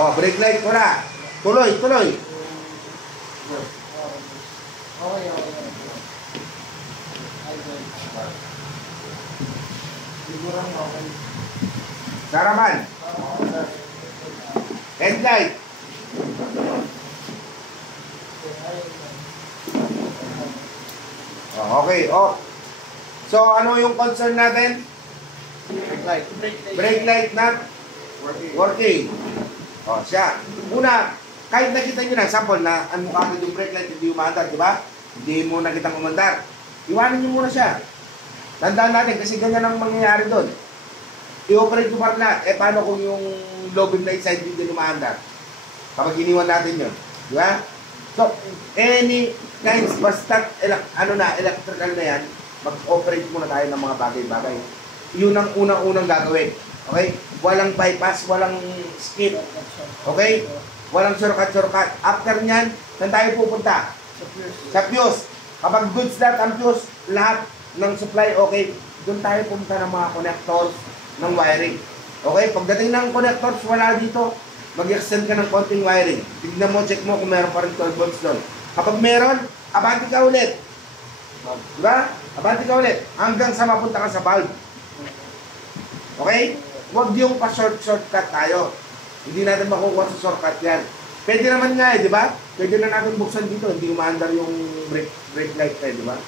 Oh, brake light ko na. Tuloy, tuloy. Saraman. Headlight. Oh, okay, oh. So, ano yung concern natin? Brake light not working. Oh, siya. Una, kahit nakita nyo na, example, na ang mukha mo yung brake light, hindi umandar, di ba? Hindi mo nakitang umandar. Iwanan nyo muna siya. Tandaan natin, kasi ganyan ang mangyayari doon. I-operate mo pa na, paano kung yung low beam light side hindi umandar? Kapag iniwan natin yun. Di ba? So, any kinds, basta electrical na yan, mag-operate muna tayo ng mga bagay-bagay. Yun ang unang-unang gagawin. Okay? Walang bypass, walang skip. Okay? Walang shortcut. After nyan, saan tayo pupunta? Sa fuse. Kapag goods lahat ang fuse, lahat ng supply, okay, doon tayo pumunta ng mga connectors ng wiring. Okay? Pagdating ng connectors, wala dito. Mag-extend ka ng konting wiring. Tignan mo, check mo kung meron pa rin 12 volts doon. Kapag meron, abante ka ulit. Diba? Abante ka ulit. Hanggang sa mapunta ka sa valve. Okay? Huwag yung pa-shortcut tayo. Hindi natin makukuha sa shortcut yan. Pwede naman nga di ba? Pwede na natin buksan dito. Hindi umaandar yung brake light di ba?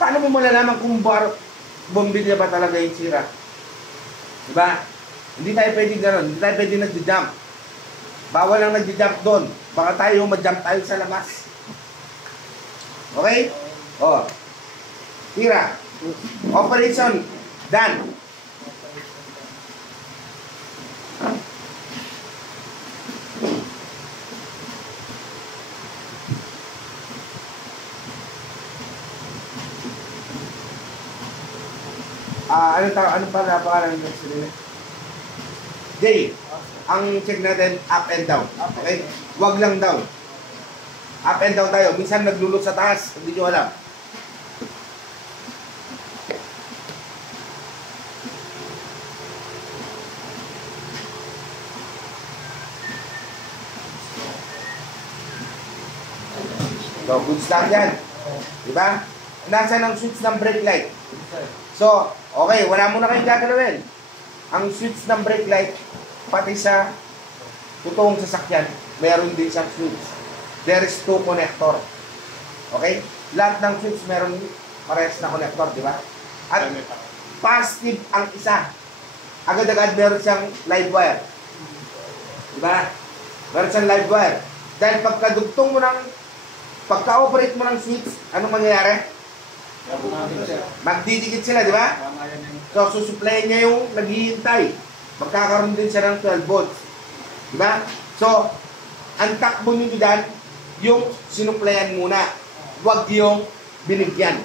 Paano mo malalaman kung bombilya ba talaga yung sira? Di ba? Hindi tayo pwede gano'n. Hindi tayo pwede nag-jump. Bawal lang nag-jump doon. Baka tayo mag-jump tayo sa labas. Okay? O. Tira. Operation. Done. Ano pa napakalan ng sila? J. Ang check natin, up and down. Okay? Wag lang down. Up and down tayo. Minsan naglulot sa taas. Hindi nyo alam. So, good start yan. Diba? Nasaan ang switch ng brake light? So, okay, wala mo na kayong gagalawin. Ang switch ng brake light, pati sa totoong sasakyan, meron din siyang switch. There is 2 connector. Okay? Lahat ng switch meron parehas na connector, di ba? At positive ang isa. Agad-agad meron siyang live wire. Di ba? Meron siyang live wire. Dahil pagka-operate mo ng switch, anong mangyayari? Magdidikit sila, di ba? So, susupply niya yung naghihintay. Magkakaroon din siya ng 12 volts. Di ba? So, ang takbo nyo dyan, yung sinuplayan muna. Huwag yung binigyan.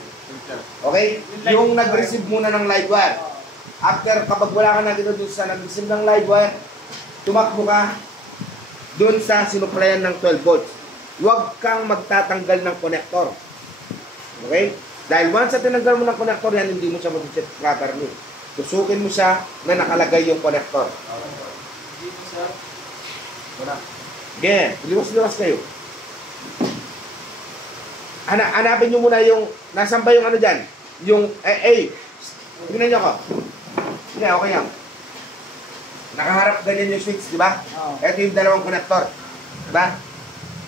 Okay? Yung nag-receive muna ng live wire. After, kapag wala ka na dito doon sa nag-receive ng live wire, tumakbo ka doon sa sinuplayan ng 12 volts. Huwag kang magtatanggal ng connector. Okay? Dahil once na tinanggal mo ng connector yan, hindi mo siya mag-check properly. Tusukin mo siya na nakalagay yung connector. Again, liwas-liwas kayo. Hanapin nyo muna yung, nasan ba yung ano dyan? Yung, tingnan nyo ko. Hindi, okay yan. Nakaharap ganyan yung switch, di ba? Ito yung dalawang connector. Di ba?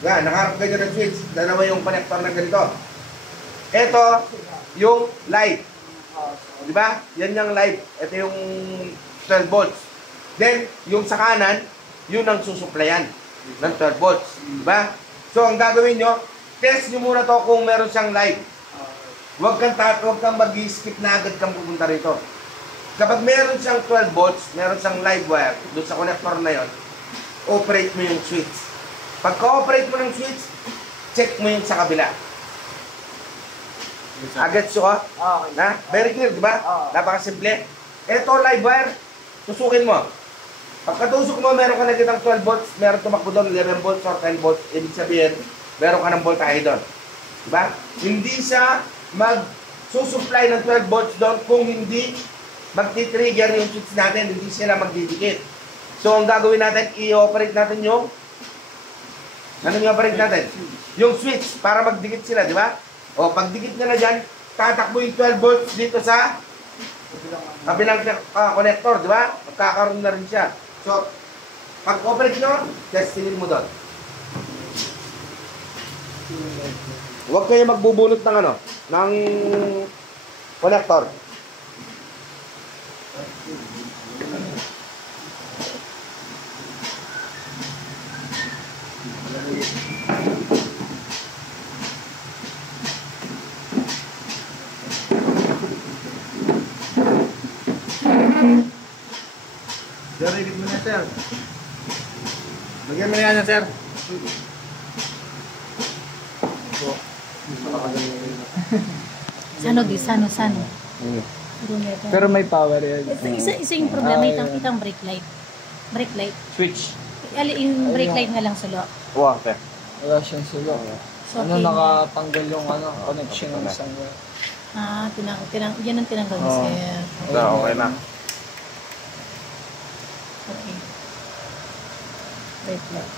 Yan, nakaharap ganyan yung switch. Dalawa yung connector na ganito. Ito, yung light. Di ba? Yan yung light. Ito yung 12 volts. Then, yung sa kanan, yun ang susuplayan ng 12 volts. Di ba? So, ang gagawin nyo, test nyo muna to kung meron siyang light. Huwag kang mag-skip na agad kang pupunta rito. Kapag meron siyang 12 volts, meron siyang live wire, doon sa connector na yon, operate mo yung switch. Pagka-operate mo ng switch, check mo yung sa kabila. Agad siya okay. Na? Very clear, di ba? Napakasimple. Ito, live wire, tusukin mo. Pagkatusok mo, meron ka na kitang 12 volts, meron tumakbo doon, 11 volts or 10 volts. Ibig sabihin, meron ka ng voltahe doon. Di ba? Hindi siya susupply ng 12 volts doon kung hindi magti-trigger yung switch natin, hindi sila magdidikit. So, ang gagawin natin, i-operate natin yung ano yung operate natin? Yung switch para magdikit sila, di ba? O, pag dikit nila dyan, tatakbo yung 12 volts dito sa kabilang connector, di ba? Magkakaroon na rin siya. So, pag operate nyo, testingin mo doon. Huwag kayo magbubunot ng ano, ng connector. Sir, ikit mo na, sir. Lagyan mo na yan, sir. Sano. Pero may power yan. Isa yung problema, itang brake light. Brake light. Switch. Yung brake light nga lang sa loob. Wow, okay. Wala siyang sulo. So, Ano, nakatanggal yung connection ng isang wire. yan ang tinanggal ni sir. Okay na. Okay. Brake light.